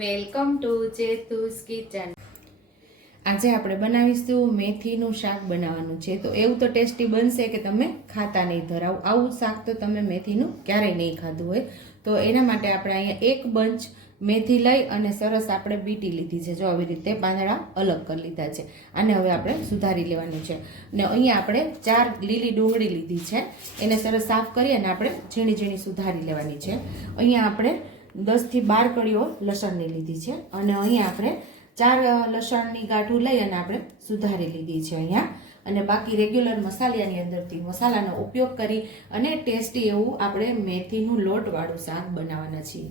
Welcome to ચેતુસ kitchen. આજે આપણે બનાવીશું મેથીનું શાક બનાવવાનું છે। તો એવું તો ટેસ્ટી બનશે કે તમે ખાતા નહીં ધરાવ। આવું શાક તો તમે મેથીનું ક્યારેય નહીં ખાધું હોય। તો એના માટે આપણે અહીંયા એક બંચ મેથી લઈ અને સરસ આપણે બીટી લીધી છે। જો આવી રીતે પાંદડા અલગ કરી લીધા છે। આને હવે આપણે સુધારી લેવાનું છે। ને અહીંયા આપણે 4 લીલી ડુંગળી લીધી છે, એને સરસ સાફ કરી અને આપણે ઝીણી ઝીણી સુધારી લેવાની છે। અહીંયા આપણે 10 થી 12 કળીઓ લસણની લીધી છે અને અહીંયા આપણે 4 લસણની ગાંઠું લઈ અને આપણે સુધારી લીધી છે અહીંયા। અને બાકી રેગ્યુલર મસાલાની અંદરથી મસાલાનો ઉપયોગ કરી અને ટેસ્ટી એવું આપણે મેથીનું લોટવાળું શાક બનાવવાના છીએ।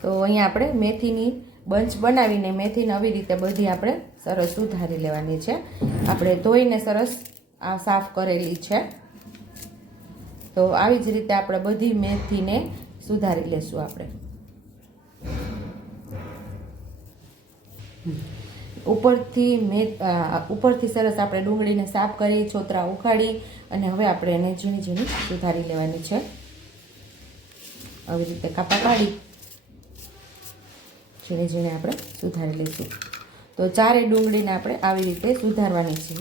તો અહીંયા આપણે મેથીની બંચ બનાવીને મેથીને આવી રીતે બધી આપણે સરસ સુધારી લેવાની છે। આપણે ધોઈને સરસ આ સાફ કરેલી છે। તો આવી જ રીતે આપણે બધી મેથીને સુધારી લેશું આપણે। ઉપરથી સરસ આપણે ડુંગળીને સાફ કરી છોતરા ઉખાડી અને હવે આપણે એને ઝીણી ઝીણી સુધારી લેવાની છે। આવી રીતે કાપા કાઢી ઝીણી ઝીણી આપણે સુધારી લઈશું। તો 4 ડુંગળીને આપણે આવી રીતે સુધારવાની છે।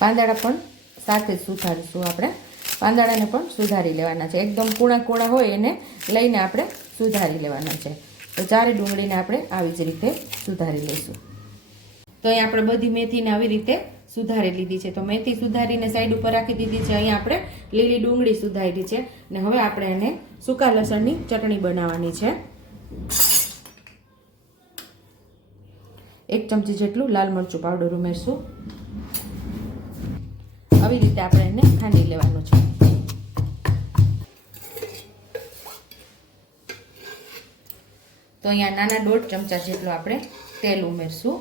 પાંદડા પણ સાથે જ સુધારીશું આપણે। પાંદડાને પણ સુધારી લેવાના છે, એકદમ કૂણા કૂણા હોય એને લઈને આપણે સુધારી લેવાના છે। તો 4 ડુંગળીને આપણે આવી જ રીતે સુધારી લઈશું। તો અહીં આપણે બધી મેથીને આવી રીતે સુધારી લીધી છે। તો મેથી સુધારીને સાઈડ ઉપર રાખી દીધી છે। અહીંયા આપણે લીલી ડુંગળી સુધારી છે ને હવે આપણે એને સૂકા લસણની ચટણી બનાવવાની છે। 1 ચમચી જેટલું લાલ મરચું પાવડર ઉમેરશું। આવી રીતે આપણે એને ખાંડી લેવાનું છે। તો અહીંયા નાના 1.5 ચમચા જેટલું આપણે તેલ ઉમેરશું।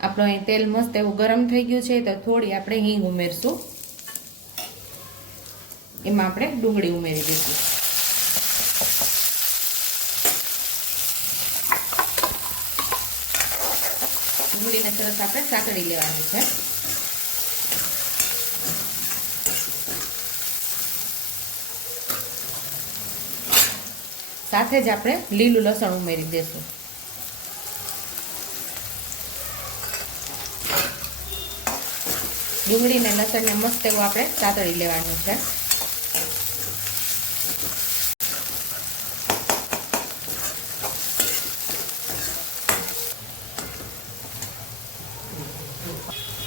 આપણું અહીં તેલ મસ્ત એવું ગરમ થઈ ગયું છે તો થોડી આપણે હિંગ ઉમેરશું। એમાં આપણે ડુંગળી ઉમેરી દઈશું। ડુંગળીને સરસ આપણે સાતળી લેવાની છે। સાથે જ આપણે લીલું લસણ ઉમેરી દઈશું। ડુંગળીને લસણને મસ્ત એવું આપણે સાતળી લેવાનું છે।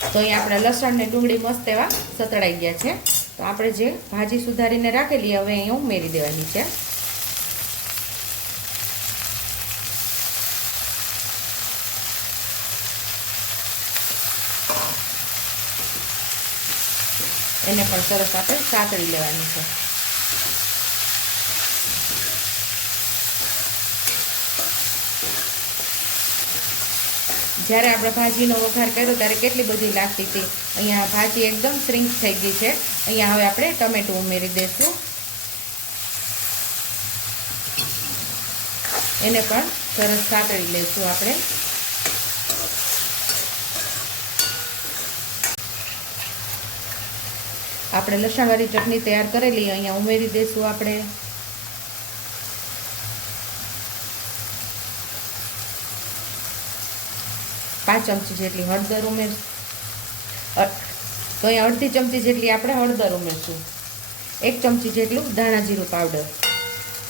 તો અહીં આપણે લસણ ને ડુંગળી મસ્ત એવા સતળાઈ ગયા છે। તો આપણે જે ભાજી સુધારીને રાખેલી હવે અહીંયા ઉમેરી દેવાની છે। એને પણ સરસ આપણે સાતળી લેવાની છે। જ્યારે આપણે ભાજીનો વઘાર કર્યો ત્યારે કેટલી બધી લાગતી હતી, અહીંયા ભાજી એકદમ શ્રિંક થઈ ગઈ છે। અહીંયા હવે આપણે ટમેટું ઉમેરી દઈશું। એને પણ સરસ સાતળી લઈશું આપણે। આપણે લસણવાળી ચટણી તૈયાર કરેલી અહીંયા ઉમેરી દઈશું આપણે। પાંચ ચમચી જેટલી હળદર ઉમેરશું। તો અહીંયા અડધી ચમચી જેટલી આપણે હળદર ઉમેરશું। 1 ચમચી જેટલું ધાણા જીરું પાવડર।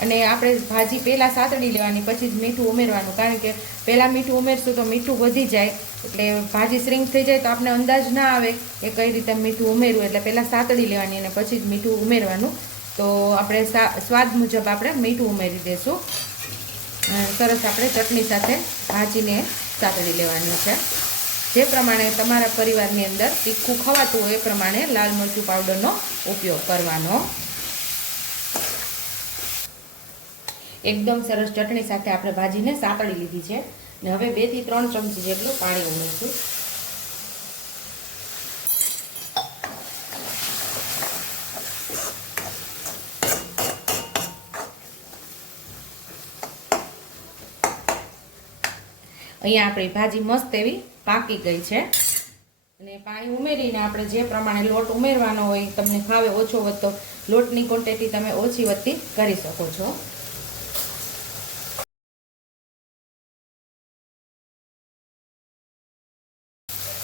અને આપણે ભાજી પહેલાં સાતળી લેવાની પછી જ મીઠું ઉમેરવાનું, કારણ કે પહેલાં મીઠું ઉમેરશું તો મીઠું વધી જાય એટલે ભાજી શ્રિંક થઈ જાય તો આપણે અંદાજ ના આવે કે કઈ રીતે મીઠું ઉમેરવું, એટલે પહેલાં સાતળી લેવાની અને પછી જ મીઠું ઉમેરવાનું। તો આપણે સ્વાદ મુજબ આપણે મીઠું ઉમેરી દઈશું। સરસ આપણે ચટણી સાથે ભાજીને સાતળી લેવાની છે। જે પ્રમાણે તમારા પરિવારની અંદર તીખું ખવાતું હોય એ પ્રમાણે લાલ મરચું પાવડરનો ઉપયોગ કરવાનો। એકદમ સરસ ચટણી સાથે આપણે ભાજીને સાતળી લીધી છે ને હવે 2 થી 3 ચમચી જેટલું પાણી ઉમેરશું। અહીંયા આપણી ભાજી મસ્ત એવી પાકી ગઈ છે અને પાણી ઉમેરીને આપણે જે પ્રમાણે લોટ ઉમેરવાનો હોય તમને ખાવે ઓછો વધતો લોટની ક્વોન્ટિટી તમે ઓછી વધતી કરી શકો છો.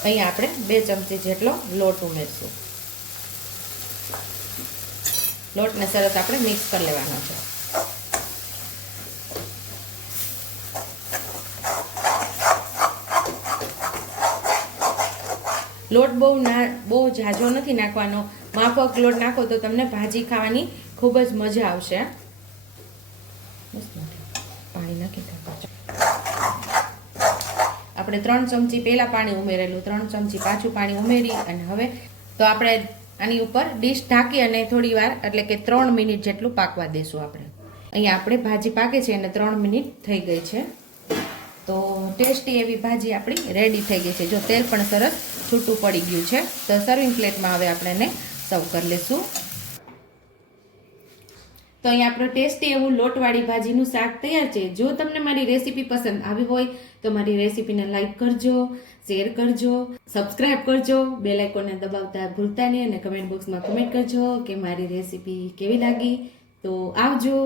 અહીંયા આપણે 2 ચમચી જેટલો લોટ ઉમેરશું. લોટને સરસ આપણે મિક્સ કરી લેવાનો છે. લોટ બહુ ઝાઝો નથી નાખવાનો. માફક લોટ નાખો તો તમને ભાજી ખાવાની ખૂબ જ મજા આવશે. પાણી નાખી આપણે 3 ચમચી પહેલા પાણી ઉમેરેલું, 3 ચમચી પાછું પાણી ઉમેરી અને હવે તો આપણે આની ઉપર ડીશ ઢાંકી અને થોડી વાર એટલે કે 3 મિનિટ જેટલું પાકવા દેશું. અહીંયા આપણે ભાજી પાકે છે અને 3 મિનિટ થઈ ગઈ છે. તો ટેસ્ટી એવી ભાજી આપણી રેડી થઈ ગઈ છે. જો તેલ પણ સરસ છૂટું પડી ગયું છે. તો સર્વિંગ પ્લેટમાં હવે આપણે એને સર્વ કરી લઈશું. તો અહીંયા આપણું ટેસ્ટી એવું લોટવાળી ભાજીનું શાક તૈયાર છે. જો તમને મારી રેસીપી પસંદ આવી હોય તો મારી રેસીપીને લાઈક કરજો, શેર કરજો, સબસ્ક્રાઈબ કરજો, બેલ આઇકોનને દબાવતા ભૂલતા નહીં અને કમેન્ટ બોક્સમાં કમેન્ટ કરજો કે મારી રેસીપી કેવી લાગી. તો આવજો.